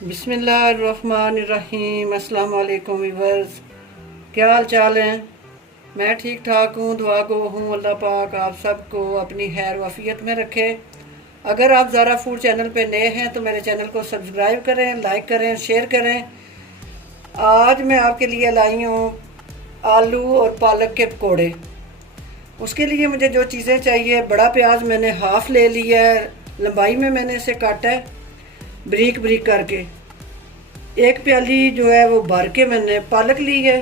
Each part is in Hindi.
बिस्मिल्लाहिर्रहमानिर्रहीम। अस्सलाम वालेकुम व्यूअर्स, क्या हाल चाल हैं। मैं ठीक ठाक हूँ, दुआ गो हूँ अल्लाह पाक आप सबको अपनी खैर वाफियत में रखे। अगर आप ज़ारा फूड चैनल पे नए हैं तो मेरे चैनल को सब्सक्राइब करें, लाइक करें, शेयर करें। आज मैं आपके लिए लाई हूँ आलू और पालक के पकौड़े। उसके लिए मुझे जो चीज़ें चाहिए, बड़ा प्याज मैंने हाफ़ ले लिया है, लंबाई में मैंने इसे काटा है ब्रीक ब्रीक करके। एक प्याली जो है वो भर के मैंने पालक ली है।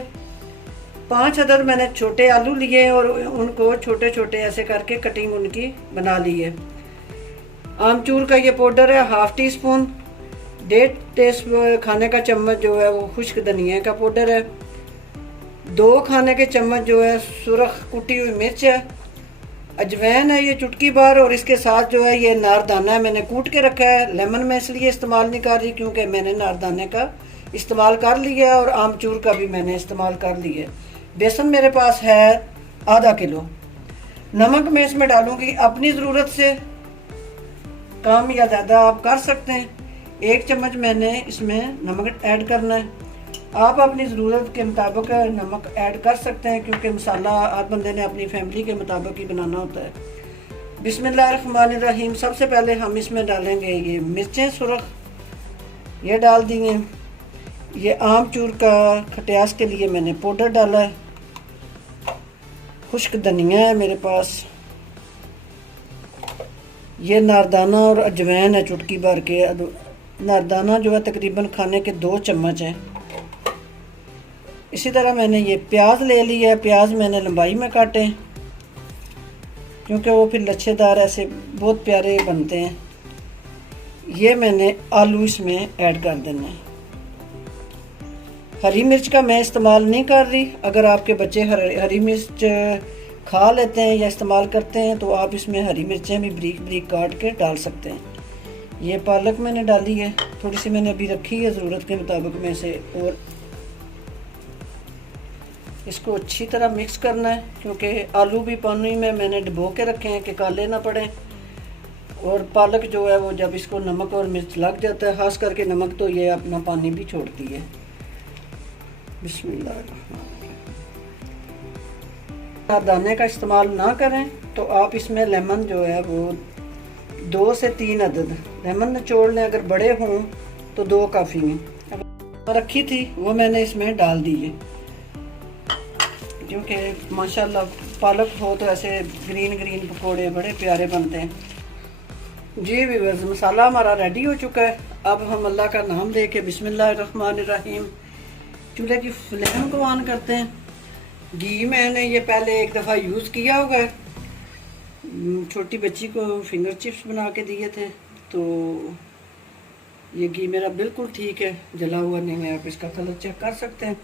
5 अदद मैंने छोटे आलू लिए हैं और उनको छोटे छोटे ऐसे करके कटिंग उनकी बना ली है। आमचूर का ये पाउडर है हाफ़ टी स्पून। 1.5 खाने का चम्मच जो है वो खुश्क धनिया का पाउडर है। 2 खाने के चम्मच जो है सुरख कुटी हुई मिर्च है। अजवैन है ये चुटकी भर, और इसके साथ जो है ये नारदाना है, मैंने कूट के रखा है। लेमन मैं इसलिए इस्तेमाल नहीं कर रही क्योंकि मैंने नारदाने का इस्तेमाल कर लिया है और आमचूर का भी मैंने इस्तेमाल कर लिया है। बेसन मेरे पास है आधा किलो। नमक मैं इसमें डालूंगी अपनी ज़रूरत से, कम या ज़्यादा आप कर सकते हैं। 1 चम्मच मैंने इसमें नमक ऐड करना है। आप अपनी ज़रूरत के मुताबिक नमक ऐड कर सकते हैं क्योंकि मसाला हर बंदे ने अपनी फैमिली के मुताबिक ही बनाना होता है। बिस्मिल्लाहिर्रहमानिर्रहीम। सबसे पहले हम इसमें डालेंगे ये मिर्चें सुरख, ये डाल दिए। ये आमचूर का खट्यास के लिए मैंने पाउडर डाला है। खुश्क धनिया है मेरे पास। ये नारदाना और अजवैन है चुटकी भर के। नारदाना जो है तकरीबन खाने के 2 चम्मच हैं। इसी तरह मैंने ये प्याज ले लिया है। प्याज मैंने लंबाई में काटे क्योंकि वो फिर लच्छेदार ऐसे बहुत प्यारे बनते हैं। ये मैंने आलू इसमें ऐड कर देना है। हरी मिर्च का मैं इस्तेमाल नहीं कर रही। अगर आपके बच्चे हरी मिर्च खा लेते हैं या इस्तेमाल करते हैं तो आप इसमें हरी मिर्चें भी ब्रीक ब्रीक काट के डाल सकते हैं। ये पालक मैंने डाली है, थोड़ी सी मैंने अभी रखी है, ज़रूरत के मुताबिक में इसे और इसको अच्छी तरह मिक्स करना है क्योंकि आलू भी पानी में मैंने डुबो के रखे हैं कि काले ना पड़े। और पालक जो है वो जब इसको नमक और मिर्च लग जाता है, खास करके नमक, तो ये अपना पानी भी छोड़ती है। बिस्मिल्लाह। दाने का इस्तेमाल ना करें तो आप इसमें लेमन जो है वो 2 से 3 अदद लेमन निचोड़ लें। अगर बड़े हों तो 2 काफ़ी हैं। रखी थी वो मैंने इसमें डाल दी है क्योंकि माशाल्लाह पालक हो तो ऐसे ग्रीन ग्रीन पकोड़े बड़े प्यारे बनते हैं। जी व्यूअर्स, मसाला हमारा रेडी हो चुका है। अब हम अल्लाह का नाम दे के बिस्मिल्लाहिर्रहमानिर्रहीम चूल्हे की फ्लेम को ऑन करते हैं। घी मैंने ये पहले एक दफ़ा यूज़ किया होगा, छोटी बच्ची को फिंगर चिप्स बना के दिए थे, तो ये घी मेरा बिल्कुल ठीक है, जला हुआ नहीं है। आप इसका कलर चेक कर सकते हैं।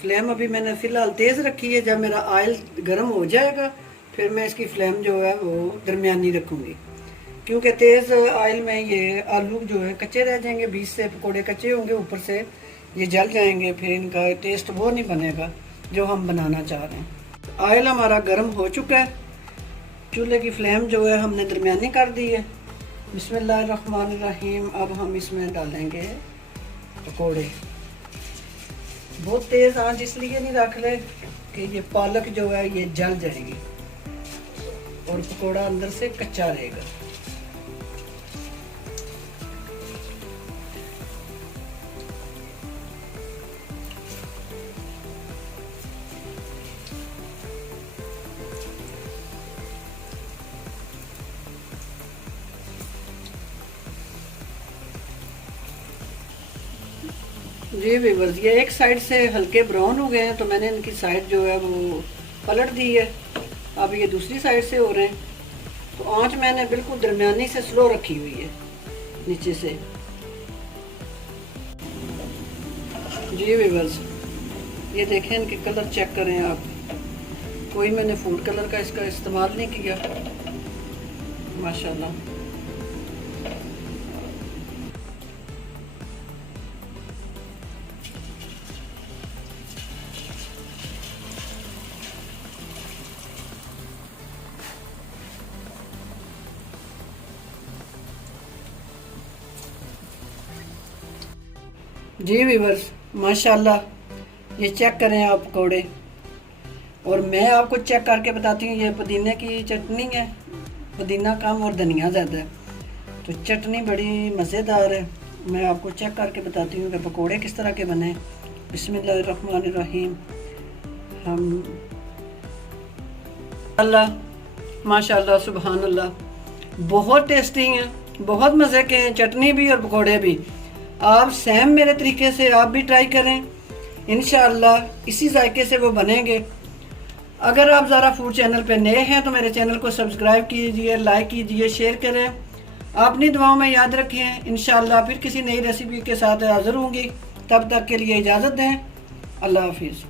फ्लेम अभी मैंने फ़िलहाल तेज़ रखी है। जब मेरा ऑयल गर्म हो जाएगा फिर मैं इसकी फ्लेम जो है वो दरमियानी रखूँगी क्योंकि तेज़ ऑयल में ये आलू जो है कच्चे रह जाएंगे, बीच से पकोड़े कच्चे होंगे, ऊपर से ये जल जाएंगे, फिर इनका टेस्ट वो नहीं बनेगा जो हम बनाना चाह रहे हैं। ऑयल हमारा गर्म हो चुका है। चूल्हे की फ्लेम जो है हमने दरमियानी कर दी है। बिस्मिल्लाहिर्रहमानिर्रहीम। अब हम इसमें डालेंगे पकोड़े। बहुत तेज़ आंच इसलिए नहीं रख ले कि ये पालक जो है ये जल जाएगी और पकोड़ा अंदर से कच्चा रहेगा। जी व्यूअर्स, ये एक साइड से हल्के ब्राउन हो गए हैं तो मैंने इनकी साइड जो है वो पलट दी है। अब ये दूसरी साइड से हो रहे हैं तो आंच मैंने बिल्कुल दरमियानी से स्लो रखी हुई है नीचे से। जी व्यूअर्स, ये देखें, इनके कलर चेक करें आप। कोई मैंने फूड कलर का इसका इस्तेमाल नहीं किया, माशाल्लाह। जी व्यूअर्स, माशाल्लाह ये चेक करें आप पकौड़े। और मैं आपको चेक करके बताती हूँ, ये पुदीने की चटनी है, पुदीना कम और धनिया ज़्यादा है, तो चटनी बड़ी मज़ेदार है। मैं आपको चेक करके बताती हूँ कि पकोड़े किस तरह के बने। बिस्मिल्लाहिर्रहमानिर्रहीम। हम अल्लाह माशाल्लाह सुभान अल्लाह, बहुत टेस्टी हैं, बहुत मज़े के हैं, चटनी भी और पकोड़े भी। आप सेम मेरे तरीके से आप भी ट्राई करें, इंशाअल्लाह इसी जायके से वो बनेंगे। अगर आप ज़रा फूड चैनल पे नए हैं तो मेरे चैनल को सब्सक्राइब कीजिए, लाइक कीजिए, शेयर करें। अपनी दुआओं में याद रखें। इंशाअल्लाह फिर किसी नई रेसिपी के साथ हाज़िर होंगी। तब तक के लिए इजाज़त दें। अल्लाह हाफिज़।